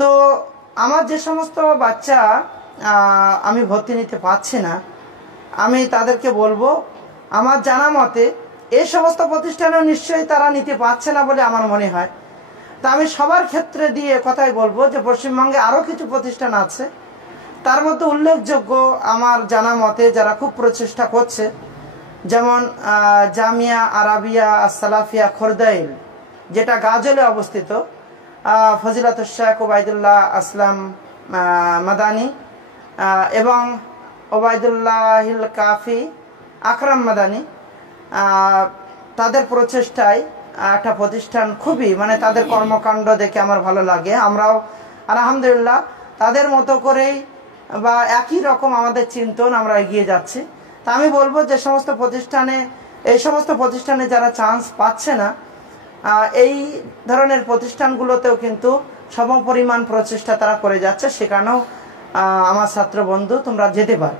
তো আমার যে সমস্ত বাচ্চা আমি ভর্তি নিতে পারছি না, আমি তাদেরকে বলবো, আমার জানা মতে এই সমস্ত প্রতিষ্ঠানেও নিশ্চয়ই তারা নিতে পারছে না বলে আমার মনে হয়। তা আমি সবার ক্ষেত্রে দিয়ে কথাই বলবো যে পশ্চিমবঙ্গে আরও কিছু প্রতিষ্ঠান আছে, তার মধ্যে উল্লেখযোগ্য আমার জানা মতে যারা খুব প্রচেষ্টা করছে, যেমন জামিয়া আরাবিয়া আসসালাফিয়া খোরদাইল, যেটা গাজলে অবস্থিত, ফজিলাতুল শেখ ওবায়দুল্লাহ আসলাম মাদানী এবং ওবায়দুল্লাহিল কাফি আকরাম মাদানী, তাদের প্রচেষ্টায় একটা প্রতিষ্ঠান খুবই তাদের কর্মকাণ্ড দেখে আমার ভালো লাগে। আমরাও আলহামদুলিল্লাহ তাদের মতো করেই বা একই রকম আমাদের চিন্তন আমরা এগিয়ে যাচ্ছি। তা আমি বলবো যে এই সমস্ত প্রতিষ্ঠানে যারা চান্স পাচ্ছে না, এই ধরনের প্রতিষ্ঠানগুলোতেও কিন্তু সমপরিমাণ প্রচেষ্টা তারা করে যাচ্ছে, সেখানেও আমার ছাত্র বন্ধু তোমরা যেতে পারো।